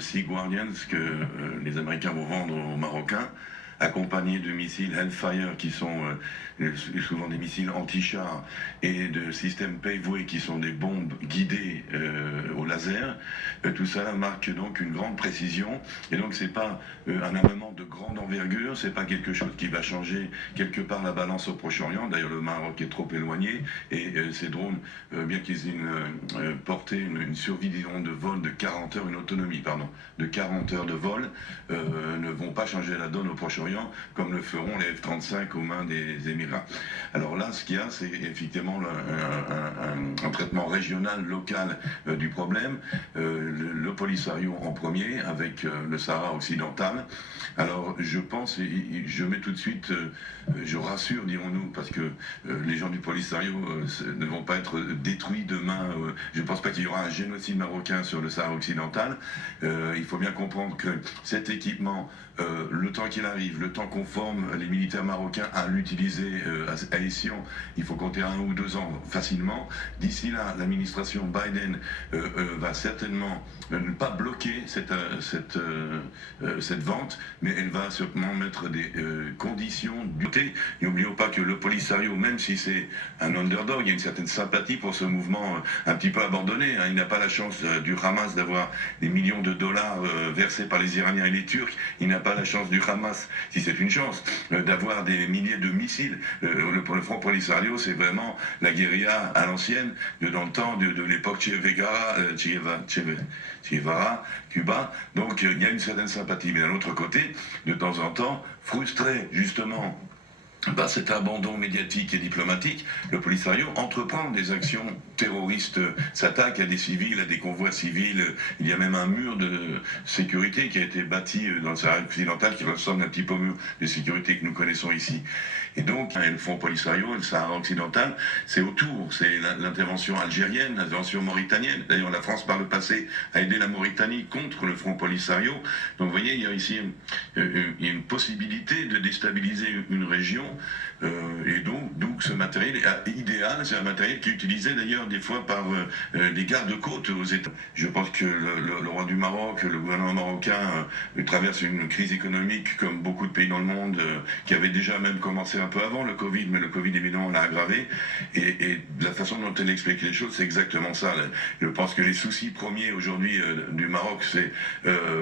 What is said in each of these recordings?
Sea Guardians que les Américains vont vendre aux Marocains, accompagnés de missiles Hellfire qui sont souvent des missiles anti-chars et de systèmes Paveway qui sont des bombes guidées au laser. Tout ça marque donc une grande précision et donc c'est pas un armement de grande envergure, c'est pas quelque chose qui va changer quelque part la balance au Proche-Orient. D'ailleurs le Maroc est trop éloigné et ces drones, bien qu'ils aient une portée, une survie disons, de vol de 40 heures, une autonomie pardon, de 40 heures de vol, ne vont pas changer la donne au Proche-Orient comme le feront les F-35 aux mains des Émirats. Alors là, ce qu'il y a, c'est effectivement un traitement régional, local du problème. Le Polisario en premier, avec le Sahara occidental. Alors je pense, et je mets tout de suite, je rassure, dirons-nous, parce que les gens du Polisario ne vont pas être détruits demain. Je ne pense pas qu'il y aura un génocide marocain sur le Sahara occidental. Il faut bien comprendre que cet équipement, le temps qu'il arrive, le temps qu'on forme les militaires marocains à l'utiliser à Essian, il faut compter 1 ou 2 ans facilement. D'ici là, l'administration Biden va certainement ne pas bloquer cette vente, mais elle va sûrement mettre des conditions du côté. N'oublions pas que le Polisario, même si c'est un underdog, il y a une certaine sympathie pour ce mouvement un petit peu abandonné. Il n'a pas la chance du Hamas d'avoir des millions de dollars versés par les Iraniens et les Turcs. Il n'a pas la chance du Hamas, si c'est une chance, d'avoir des milliers de missiles. Le Front Polisario, c'est vraiment la guérilla à l'ancienne, dans le temps de l'époque Che Guevara, Cuba. Donc il y a une certaine sympathie. Mais d'un autre côté, de temps en temps, frustré justement cet abandon médiatique et diplomatique, le Polisario entreprend des actions terroristes, s'attaque à des civils, à des convois civils. Il y a même un mur de sécurité qui a été bâti dans le Sahara occidental qui ressemble un petit peu au mur de sécurité que nous connaissons ici. Et donc, le Front Polisario, le Sahara occidental, c'est autour, c'est l'intervention algérienne, l'intervention mauritanienne. D'ailleurs, la France, par le passé, a aidé la Mauritanie contre le Front Polisario. Donc, vous voyez, il y a ici une possibilité de déstabiliser une région. Et donc ce matériel est idéal, c'est un matériel qui est utilisé d'ailleurs des fois par les gardes-côtes aux États. Je pense que le roi du Maroc, le gouvernement marocain traverse une crise économique comme beaucoup de pays dans le monde qui avait déjà même commencé un peu avant le Covid, mais le Covid évidemment l'a aggravé. Et la façon dont elle explique les choses, c'est exactement ça. Je pense que les soucis premiers aujourd'hui du Maroc, c'est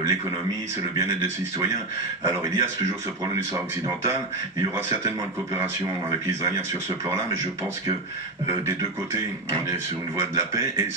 l'économie, c'est le bien-être des citoyens. Alors il y a toujours ce problème du Sahara occidental. Il y aura certainement une coopération avec les Israéliens sur ce plan-là, mais je pense que des deux côtés, on est sur une voie de la paix et